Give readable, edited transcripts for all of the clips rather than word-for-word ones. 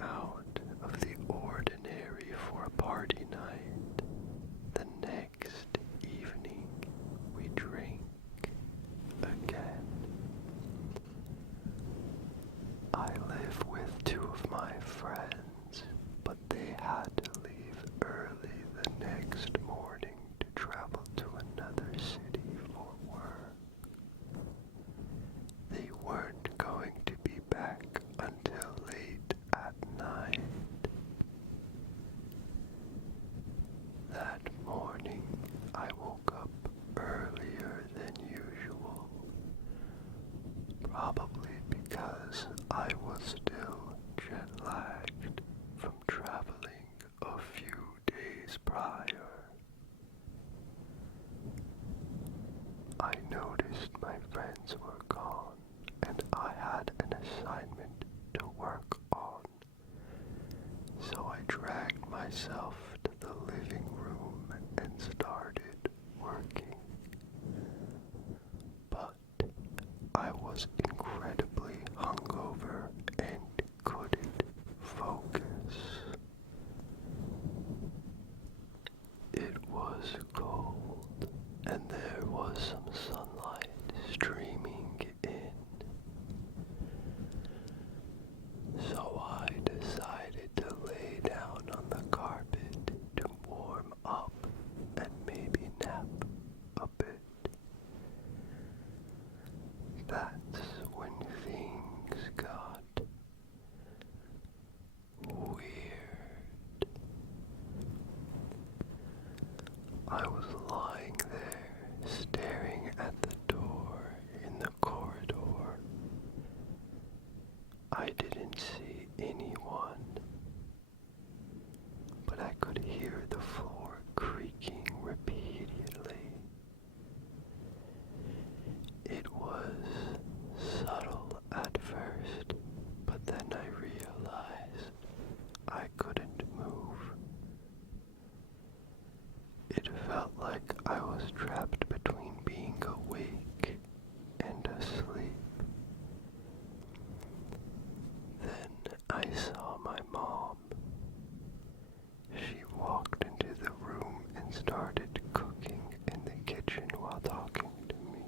out of the ordinary for a party night. The next evening, we drank again. I live with two of my friends, but they had to leave early the next morning to travel to another city for work. They weren't going to be back until late at night. That morning, I woke up earlier than usual, probably because I was still jet-lagged from traveling a few days prior. I noticed my friends were gone, and I had an assignment to work on. So I dragged myself to the living room and started working. But I was incredibly hungover and couldn't focus. It was cold, and there was some sunlight streaming in. So I decided to lay down on the carpet to warm up and maybe nap a bit. That's when things got weird. I was lying there, staring at the door in the corridor. I didn't see anyone, but I could hear the floor creaking repeatedly. It was subtle at first, but then I realized I couldn't move. It felt like I was trapped between being awake and asleep. Then I saw my mom. She walked into the room and started cooking in the kitchen while talking to me.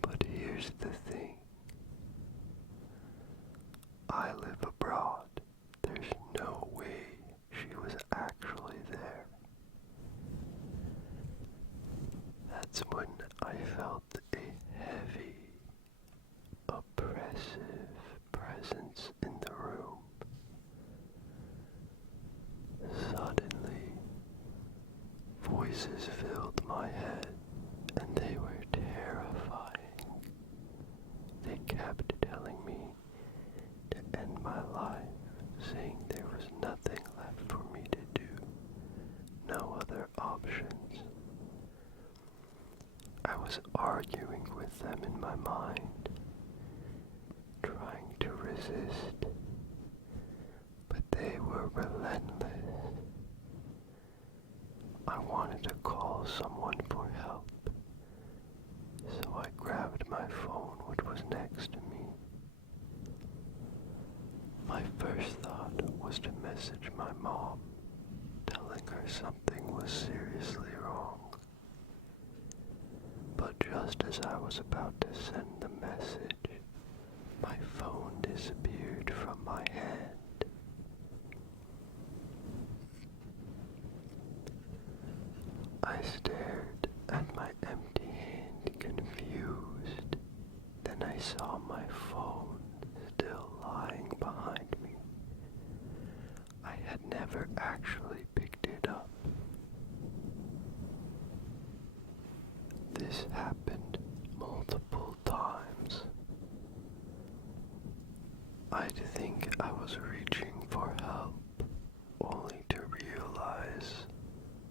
But here's the thing. I live abroad. There's no way she was actually there. That's when I felt a heavy, oppressive presence in the room. Suddenly, voices filled my head, and they were terrifying. They kept telling me to end my life, saying there was nothing left for me to do, no other options. I was arguing with them in my mind, trying to resist, but they were relentless. I wanted to call someone for help, so I grabbed my phone, which was next to me. My first thought was to message my mom, telling her something was seriously wrong. But just as I was about to send the message, my phone disappeared from my hand. I stared at my empty hand, confused. Then I saw my phone still lying behind me. I had never actually picked it up. This happened multiple times. I'd think I was reaching for help, only to realize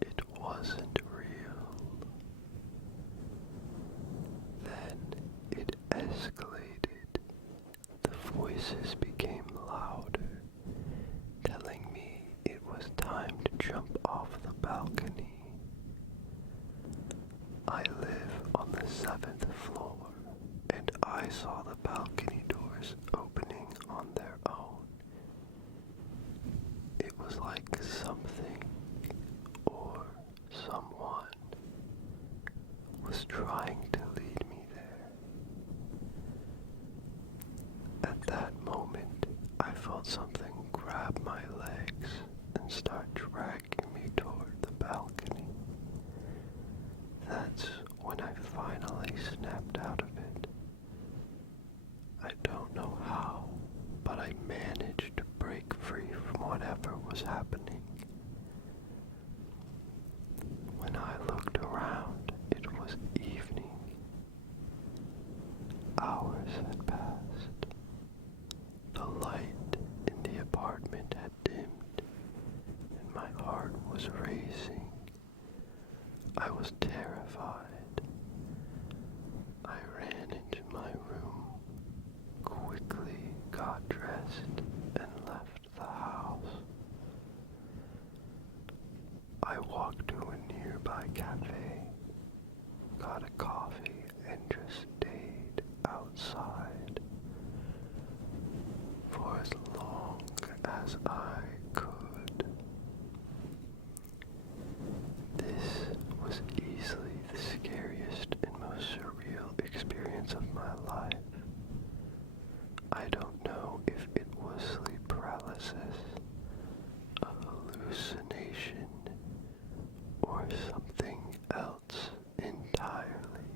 it wasn't real. Then it escalated. The voices became louder, telling me it was time to jump off the balcony. I live on the 7th floor, and I saw the balcony doors opening on was like something or someone was trying to lead me there. At that moment, I felt something grab my legs and start dragging me toward the balcony. That's when I finally snapped out of it. I don't know how, but I managed to break free from whatever was happening. When I looked around, it was evening. Hours had passed. The light in the apartment had dimmed, and my heart was racing. I was terrified. I ran into my room, quickly got dressed, and left the house. I walked to a nearby cafe, got a coffee, and just stayed outside for as long as I could. This was easily the scariest and most surreal experience of my life. I don't know if it was sleep paralysis, a hallucination, or something else entirely.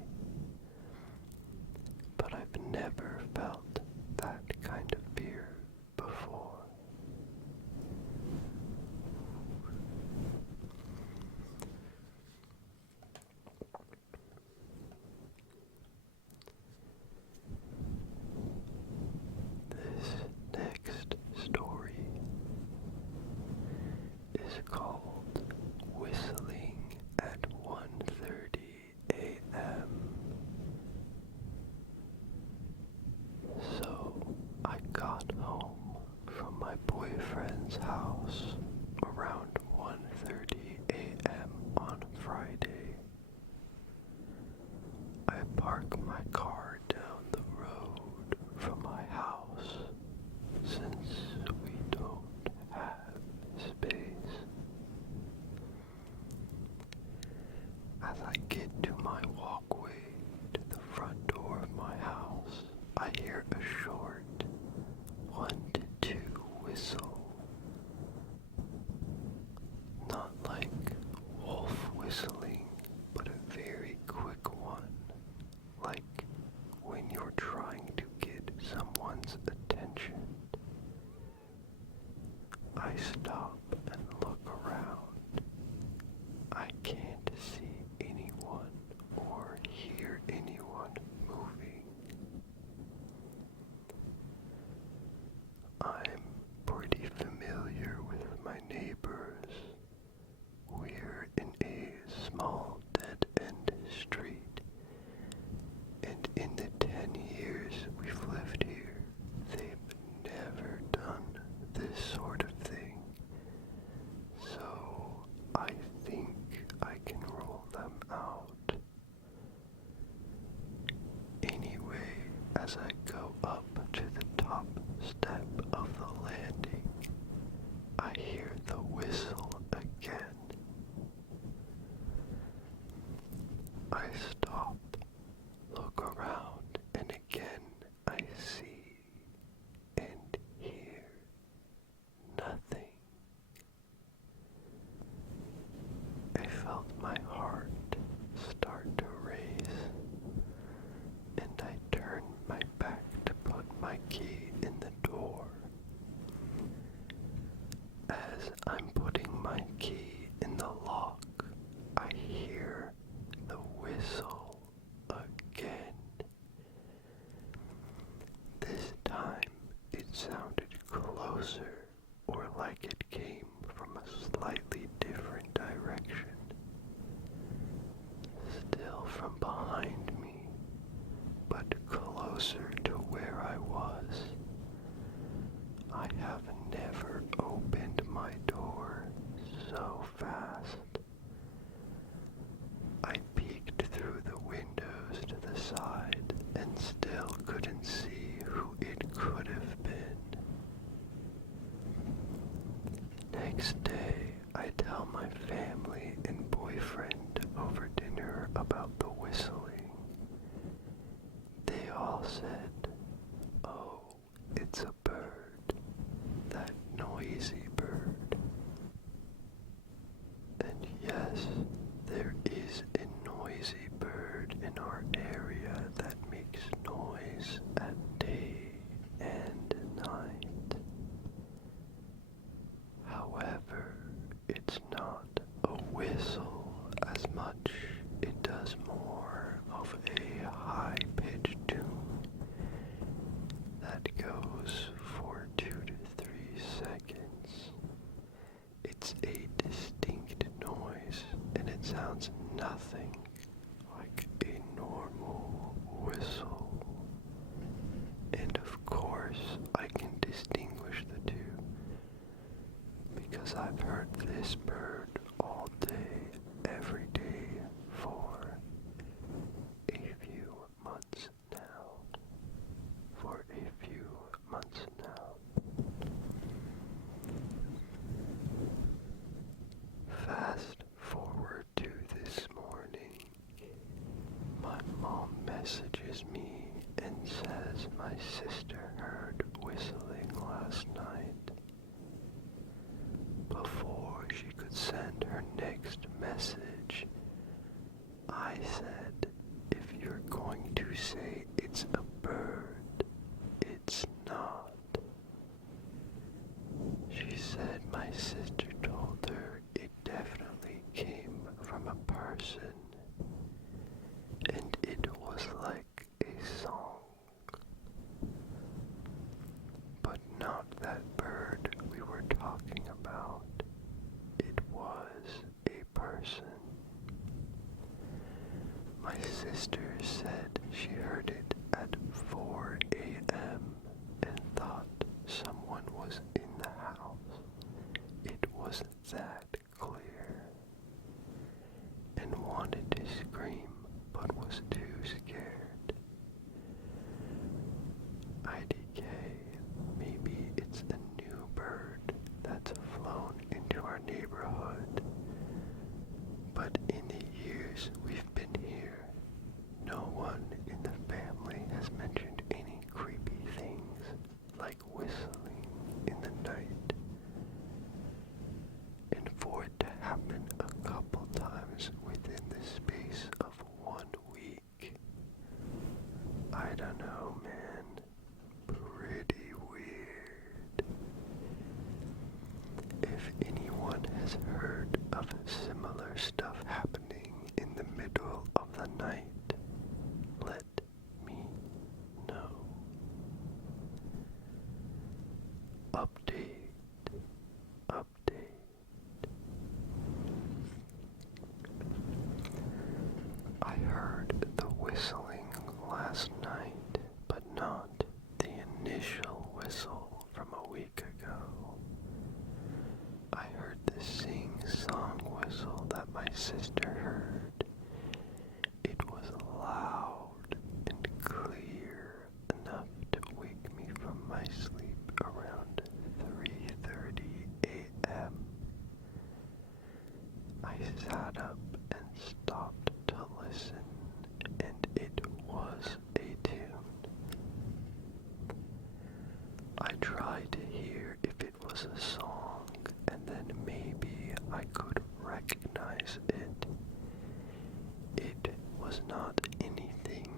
But I've never felt that kind of fear before. This next story is called Whistling at 1:30 a.m. So I got home from my boyfriend's house around 1:30 a.m. on Friday. I park my car down the road from my house since we don't have space. As I get to my walkway to the front door of my house, I hear a short 1 to 2 whistle. Not like wolf whistling, but a very quick one, like when you're trying to get someone's attention. I stop and look around. I can't see anyone or hear anyone moving. I'm pretty familiar with my neighbors. We're in a small dead-end street, and in the 10 years we've lived here, they've never done this sort of thing. So I think I can rule them out. Anyway, as I go up to the top step of the landing, I hear the whistle again. I stop, look around, and again I see and hear nothing. I felt my heart start to race, and I turned my back to put my key in the door. As I'm putting my key in the lock, I hear the whistle again. This time it sounded closer, or like it came from a slightly different direction. Still from behind me, but closer to where I was. I have never opened my door so fast. I peeked through the windows to the side and still couldn't see who it could have been. Next because I've heard this bird all day, every day for a few months now. For a few months now. Fast forward to this morning. My mom messages me and says my sister heard whistling last night. Before she could send her next message, I said, if you're going to say it's a bird, it's not. She said my sister told her it definitely came from a person, and it was like a song. But not that bird we were talking about. It was a person. My sister said she heard it at 4 a.m. and thought someone was in the house. It was that clear. And wanted to scream, but was too scared. IDK, maybe it's a new bird that's flown into our neighborhood. But in the years we've been here, no one in the family has mentioned any creepy things like whistling in the night. And for it to happen a couple times within the space of 1 week, I don't know, man. Pretty weird. If anyone has heard of similar stuff happening in the middle of the night, let me know. Update. I heard the whistling last night, but not the initial whistle from a week ago. I heard the sing-song whistle that my sister heard. It was loud and clear enough to wake me from my sleep around 3:30 a.m. I sat up and stopped to listen, and it was a tune. I tried to hear if it was a song, and then maybe I could recognize it. It was not anything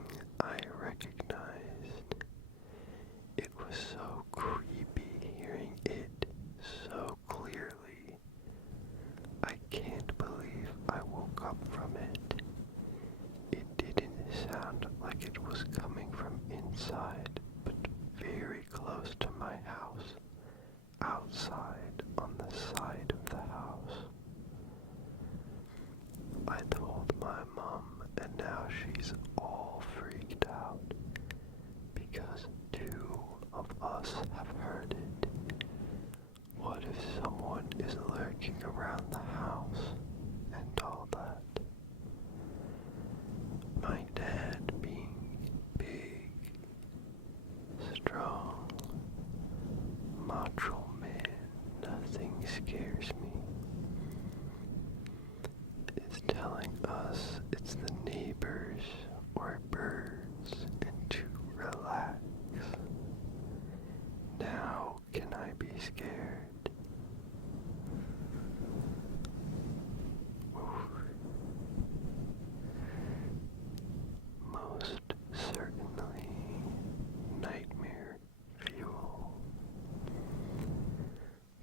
I recognized. It was so creepy hearing it so clearly. I can't believe I woke up from it. It didn't sound like it was coming from inside, but very close to my house, outside on the side of the house. I told my mom, and now she's all freaked out because 2 of us have heard it. What if someone is lurking around the house and all that? My dad being big, strong, macho man, nothing scares me. It's telling us it's the neighbors or birds and to relax. Now can I be scared? Oof. Most certainly nightmare fuel.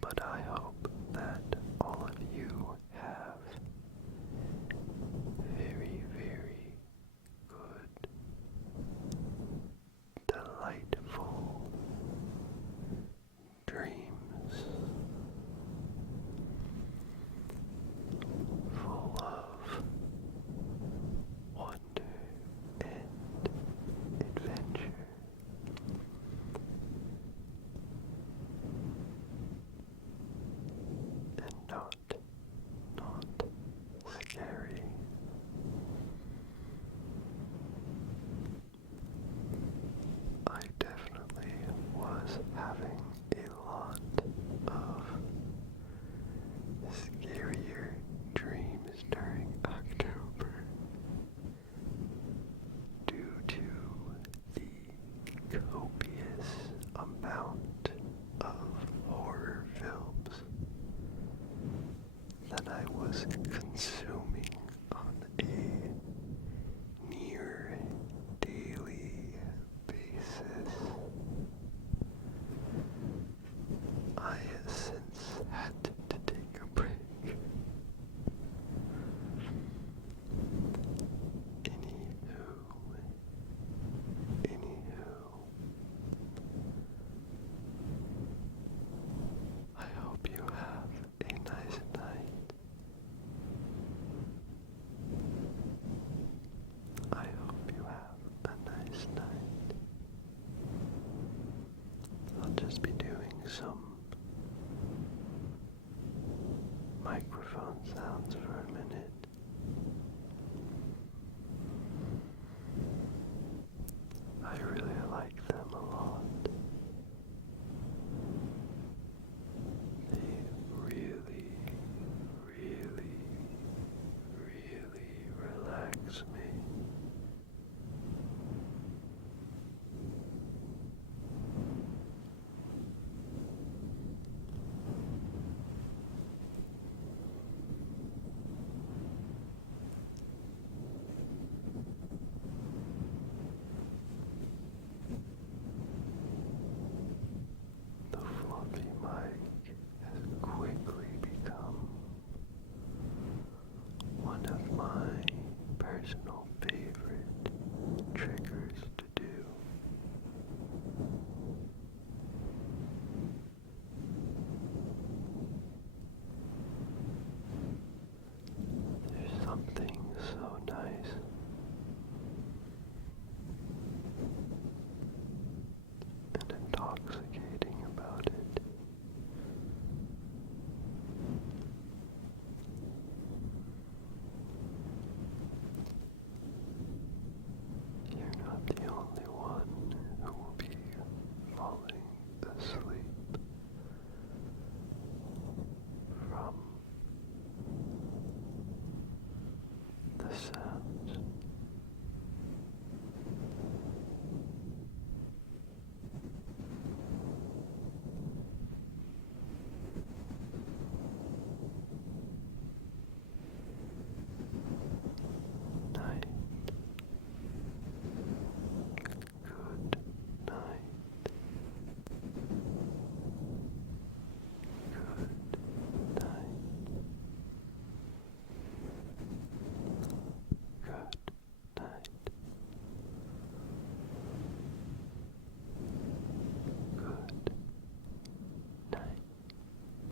But I hope that all of you have very, very good, delightful dreams. was having a lot of scarier dreams during October due to the copious amount of horror films that I was consuming on a near daily basis. I have since had to take a break. Anywho, I hope you have a nice night. I hope you have a nice night. I'll just be doing some